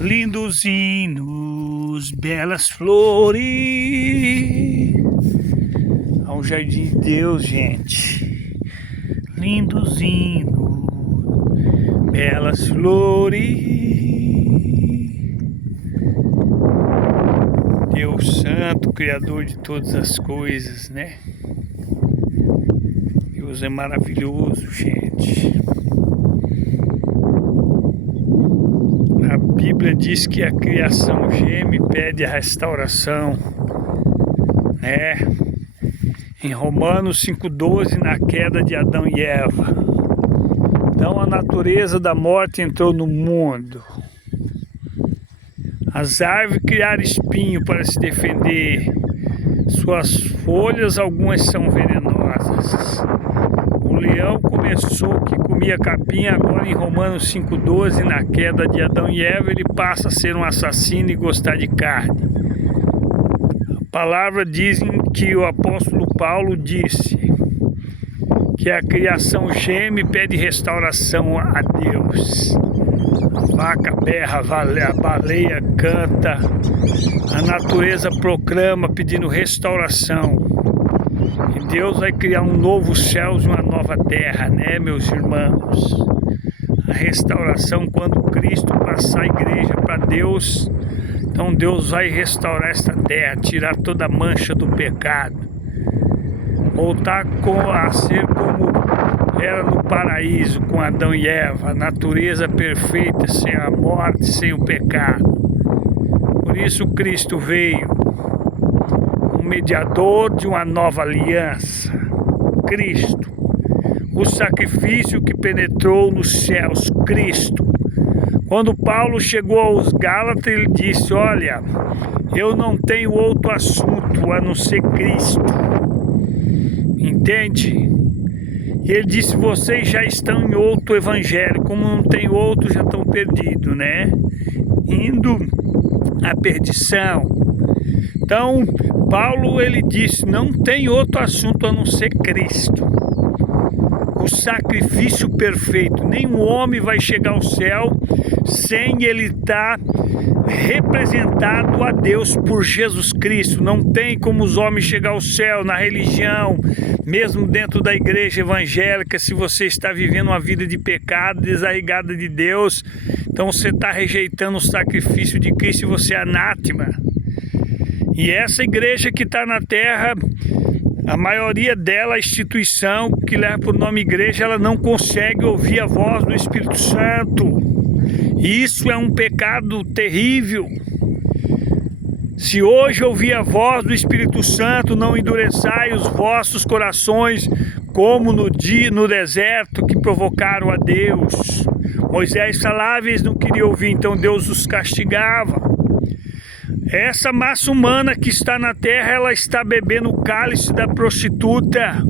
Lindos hinos, belas flores ao jardim de Deus, gente. Lindos hinos, belas flores. Deus Santo, Criador de todas as coisas, né? Deus é maravilhoso, gente. A Bíblia diz que a criação geme e pede a restauração, né? Em Romanos 5,12, na queda de Adão e Eva. Então a natureza da morte entrou no mundo. As árvores criaram espinho para se defender. Suas folhas, algumas são venenosas. O leão começou que comia capim, agora em Romanos 5,12, na queda de Adão e Eva, ele passa a ser um assassino e gostar de carne. A palavra diz que o apóstolo Paulo disse que a criação geme e pede restauração a Deus. A vaca berra, a baleia canta, a natureza proclama pedindo restauração. E Deus vai criar um novo céu e uma nova terra, né, meus irmãos? A restauração, quando Cristo passar a igreja para Deus, então Deus vai restaurar esta terra, tirar toda a mancha do pecado, voltar a ser como era no paraíso com Adão e Eva, a natureza perfeita, sem a morte, sem o pecado. Por isso Cristo veio, um mediador de uma nova aliança. Cristo, o sacrifício que penetrou nos céus, Cristo. Quando Paulo chegou aos Gálatas, ele disse: olha, eu não tenho outro assunto a não ser Cristo. Entende? E ele disse: vocês já estão em outro evangelho, como não tem outro, já estão perdidos, né? Indo à perdição. Então, Paulo, ele disse: não tem outro assunto a não ser Cristo. O sacrifício perfeito. Nenhum homem vai chegar ao céu sem ele estar representado a Deus por Jesus Cristo. Não tem como os homens chegar ao céu na religião, mesmo dentro da igreja evangélica. Se você está vivendo uma vida de pecado, desarraigada de Deus, então você está rejeitando o sacrifício de Cristo e você é anátema. E essa igreja que está na terra, a maioria dela, a instituição que leva por nome igreja, ela não consegue ouvir a voz do Espírito Santo. E isso é um pecado terrível. Se hoje ouvir a voz do Espírito Santo, não endureçai os vossos corações, como no deserto que provocaram a Deus. Moisés falava e eles não queriam ouvir, então Deus os castigava. Essa massa humana que está na terra, ela está bebendo o cálice da prostituta.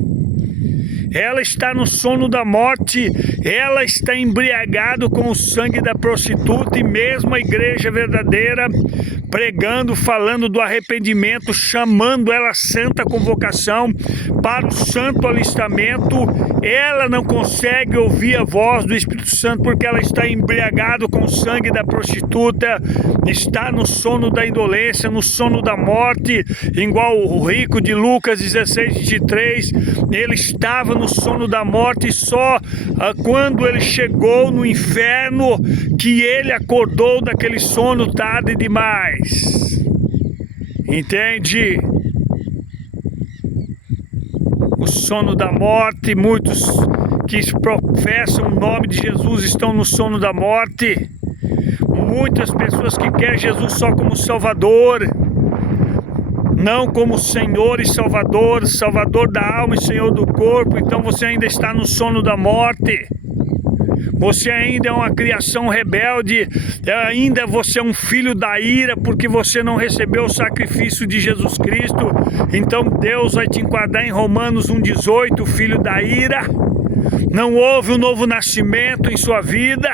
Ela está no sono da morte, ela está embriagada com o sangue da prostituta, e mesmo a igreja verdadeira, pregando, falando do arrependimento, chamando ela à santa convocação, para o santo alistamento, ela não consegue ouvir a voz do Espírito Santo, porque ela está embriagada com o sangue da prostituta, está no sono da indolência, no sono da morte, igual o rico de Lucas 16:23, ele estava no sono da morte, só quando ele chegou no inferno que ele acordou daquele sono tarde demais. Entende? O sono da morte, muitos que professam o nome de Jesus estão no sono da morte. Muitas pessoas que querem Jesus só como Salvador, não como Senhor e Salvador, Salvador da alma e Senhor do corpo. Então você ainda está no sono da morte. Você ainda é uma criação rebelde, ainda você é um filho da ira, porque você não recebeu o sacrifício de Jesus Cristo. Então Deus vai te enquadrar em Romanos 1,18, filho da ira. Não houve um novo nascimento em sua vida.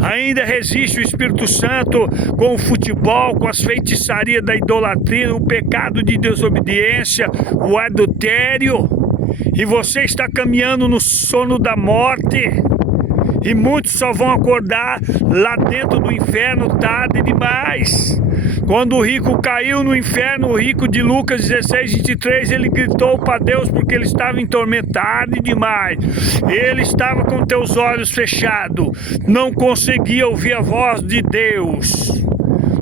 Ainda resiste o Espírito Santo com o futebol, com as feitiçarias da idolatria, o pecado de desobediência, o adultério. E você está caminhando no sono da morte. E muitos só vão acordar lá dentro do inferno tarde demais. Quando o rico caiu no inferno, o rico de Lucas 16:23, ele gritou para Deus porque ele estava atormentado demais. Ele estava com teus olhos fechados, não conseguia ouvir a voz de Deus,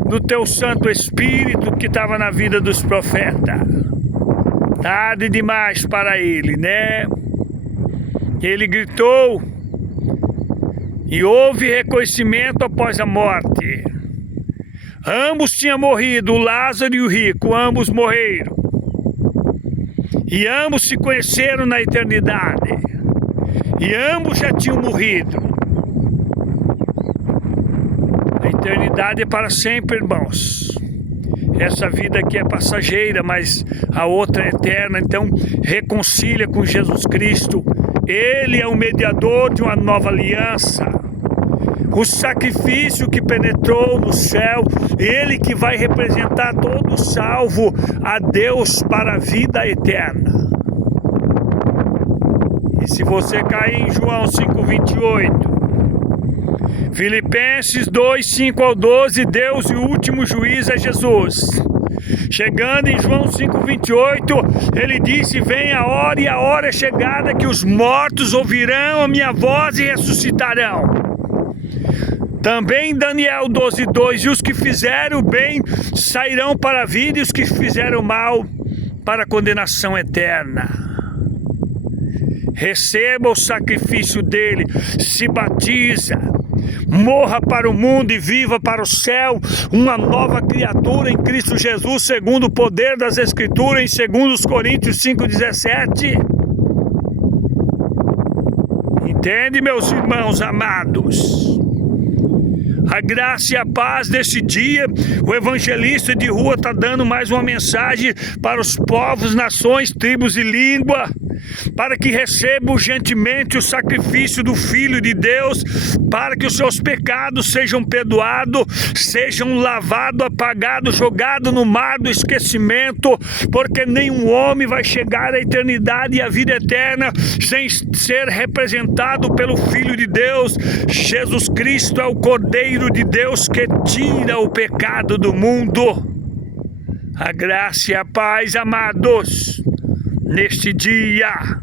do teu Santo Espírito que estava na vida dos profetas. Tarde demais para ele, né? Ele gritou e houve reconhecimento após a morte. Ambos tinham morrido, o Lázaro e o rico, ambos morreram. E ambos se conheceram na eternidade. E ambos já tinham morrido. A eternidade é para sempre, irmãos. Essa vida aqui é passageira, mas a outra é eterna. Então, reconcilia com Jesus Cristo. Ele é o mediador de uma nova aliança. O sacrifício que penetrou no céu, ele que vai representar todo salvo a Deus para a vida eterna. E se você cair em João 5:28, Filipenses 2:5-12, Deus e o último juiz é Jesus. Chegando em João 5:28, ele disse: vem a hora e a hora é chegada que os mortos ouvirão a minha voz e ressuscitarão. Também Daniel 12:2, e os que fizeram bem sairão para a vida, e os que fizeram mal para a condenação eterna. Receba o sacrifício dele, se batiza, morra para o mundo e viva para o céu, uma nova criatura em Cristo Jesus, segundo o poder das Escrituras, em 2 Coríntios 5:17. Entende, meus irmãos amados? A graça e a paz desse dia, o evangelista de rua está dando mais uma mensagem para os povos, nações, tribos e língua, para que recebam urgentemente o sacrifício do Filho de Deus, para que os seus pecados sejam perdoados, sejam lavados, apagados, jogados no mar do esquecimento, porque nenhum homem vai chegar à eternidade e à vida eterna sem ser representado pelo Filho de Deus. Jesus Cristo é o Cordeiro de Deus que tira o pecado do mundo. A graça e a paz, amados, neste dia.